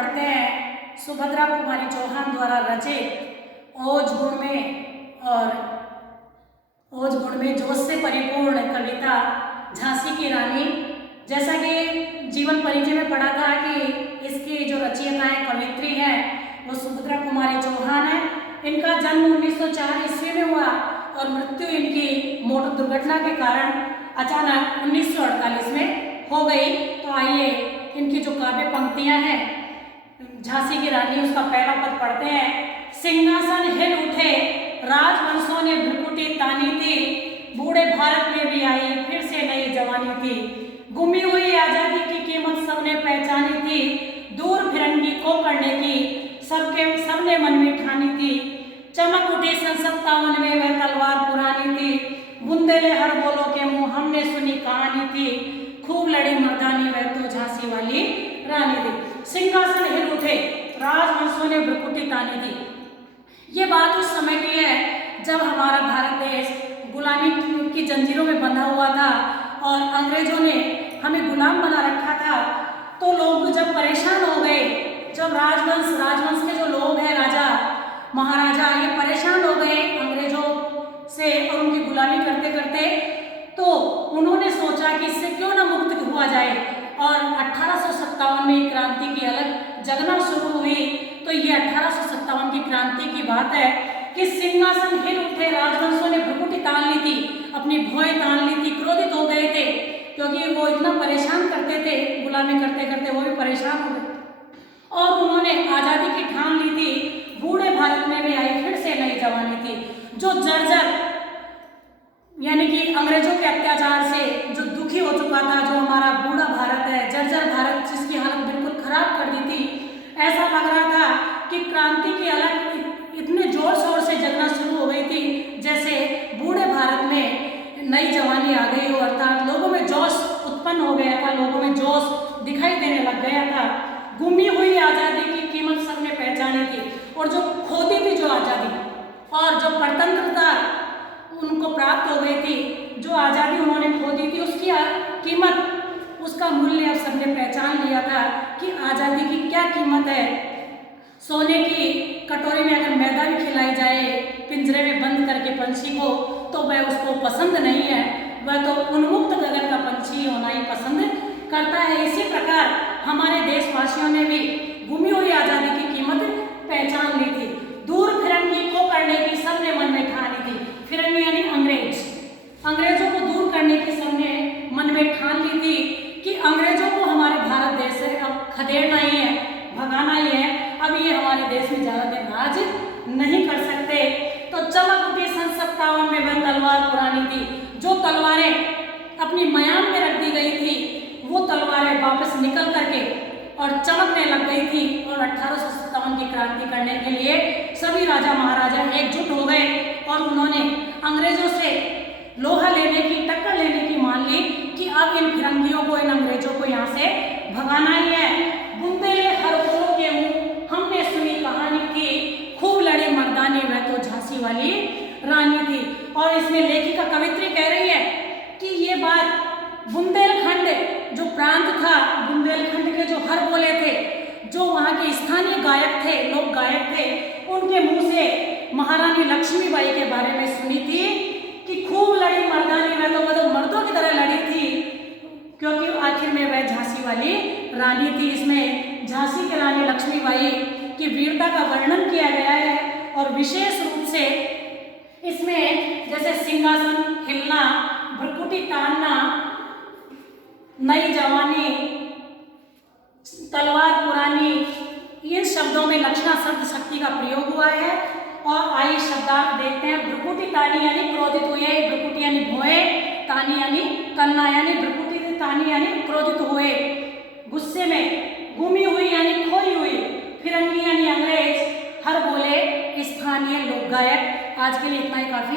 पढ़ते हैं सुभद्रा कुमारी चौहान द्वारा रचित ओज गुण में जोश से परिपूर्ण कविता झांसी की रानी। जैसा कि जीवन परिचय में पढ़ा था कि इसकी जो रचयिता है, कवित्री है, वो सुभद्रा कुमारी चौहान है। इनका जन्म 1904 ईस्वी में हुआ और मृत्यु इनकी मोटर दुर्घटना के कारण अचानक 1948 में हो गई। तो आइए इनकी जो काव्य पंक्तियां हैं झांसी की रानी, उसका पहला पद पढ़ते हैं। सिंहासन हिल उठे राजवंशों ने भ्रुकुटी तानी थी, बूढ़े भारत में भी आई फिर से नई जवानी थी। गुमी हुई आजादी की कीमत सबने पहचानी थी, दूर फिरंगी को करने की सबने मन में ठानी थी। चमक उठी सन 57 में वह तलवार पुरानी थी, बुंदेले हर बोलो के मुंह हमने सुनी कहानी थी। खूब लड़ी मर्दानी वह तो झांसी वाली रानी थी। सिंहासन हिल उठे राजवंशों ने भ्रुकुटी तानी थी। ये बात उस समय की है जब हमारा भारत देश गुलामी की जंजीरों में बंधा हुआ था और अंग्रेजों ने हमें गुलाम बना रखा था। तो लोग जब परेशान हो गए, जब राजवंश के जो लोग हैं, राजा महाराजा, ये परेशान हो गए अंग्रेजों से और उनकी गुलामी करते करते, तो उन्होंने सोचा कि इससे क्यों ना मुक्त हुआ जाए। और 1857 में क्रांति की अलग जगना शुरू हुई। तो ये 1857 की क्रांति की बात है कि सिंहासन हिल उठे राजवंशों ने भ्रुकुटी तान ली थी, अपनी भौएं तान ली थी, क्रोधित हो गए थे क्योंकि वो इतना परेशान करते थे, गुलामी करते करते वो भी परेशान हो गए और उन्होंने आज़ादी की ठान ली थी। बूढ़े भारत में भी आई फिर से नई जवानी थी। जो जर्जर यानी कि अंग्रेजों के अत्याचार से जो दुखी हो चुका था, जो हमारा बूढ़ा भारत है, जर्जर भारत, जिसकी हालत बिल्कुल खराब कर दी थी, ऐसा लग रहा था कि क्रांति की अलग इतने जोर शोर से जगना शुरू हो गई थी जैसे बूढ़े भारत में नई जवानी आ गई हो, अर्थात लोगों में जोश उत्पन्न हो गया था, लोगों में जोश दिखाई देने लग गया था। गुमी हुई आज़ादी की कीमत सबने पहचानी थी और जो खोती थी जो आज़ादी और जो स्वतंत्रता उनको प्राप्त हो गई थी, जो आज़ादी उन्होंने खो दी थी, उसकी कीमत, उसका मूल्य अब सबने पहचान लिया था कि आज़ादी की क्या कीमत है। सोने की कटोरी में अगर मैदा भी खिलाई जाए पिंजरे में बंद करके पंछी को, तो वह उसको पसंद नहीं है, वह तो उन्मुक्त गगन का पंछी होना ही पसंद करता है। इसी प्रकार हमारे देशवासियों ने भी गुमी हुई आज़ादी की कीमत पहचान ली थी। दूर फिरंगी को करने की सबने मन में ठानी थी। फिरंगी यानी अंग्रेजों को दूर करने की सबने मन में ठान ली थी कि अंग्रेजों को हमारे भारत देश से अब खदेड़ना ही है, भगाना ही है, अब ये हमारे देश में ज़्यादा दिन राज नहीं कर सकते। तो चमक उठी सन 57 में वह तलवार पुरानी थी। जो तलवारें अपनी मयान में रख दी गई थी, वो तलवारें वापस निकल करके और चमकने लग गई थी और 1857 की क्रांति करने के लिए सभी राजा महाराजा एकजुट हो गए और उन्होंने अंग्रेजों से लोहा लेने की, टक्कर लेने की मान ली कि अब इन फिरंगियों को, इन अंग्रेजों को यहाँ से भगाना ही है। बुंदेले हर बोलो के मुंह हमने सुनी कहानी थी, खूब लड़ी मर्दानी वह तो झांसी वाली रानी थी। और इसमें लेखिका कवित्री कह रही है कि ये बात बुंदेलखंड जो प्रांत था, बुंदेलखंड के जो हर बोले थे, जो वहाँ के स्थानीय गायक थे, लोक गायक थे, उनके मुंह से महारानी लक्ष्मीबाई के बारे में सुनी थी कि खूब लड़ी मर्दानी, वह तो मर्दों की तरह लड़ी थी क्योंकि आखिर में वह झांसी वाली रानी थी। इसमें झांसी की रानी लक्ष्मीबाई की वीरता का वर्णन किया गया है और विशेष रूप से इसमें जैसे सिंहासन हिलना, भ्रुकुटी तानना, नई जवानी, तलवार पुरानी, इन शब्दों में लक्षणा शब्द शक्ति का प्रयोग हुआ है। और आइए शब्दार्थ देखते हैं। भ्रुकुटी तानी यानी क्रोधित हुए, भ्रुकुटी यानी भौएं, तानी यानी तन्ना यानी भ्रुकुटी तानी यानी क्रोधित हुए, गुस्से में। गुमी हुई यानी खोई हुई, फिरंगी यानी अंग्रेज, हर बोले स्थानीय लोक गायक। आज के लिए इतना ही काफी।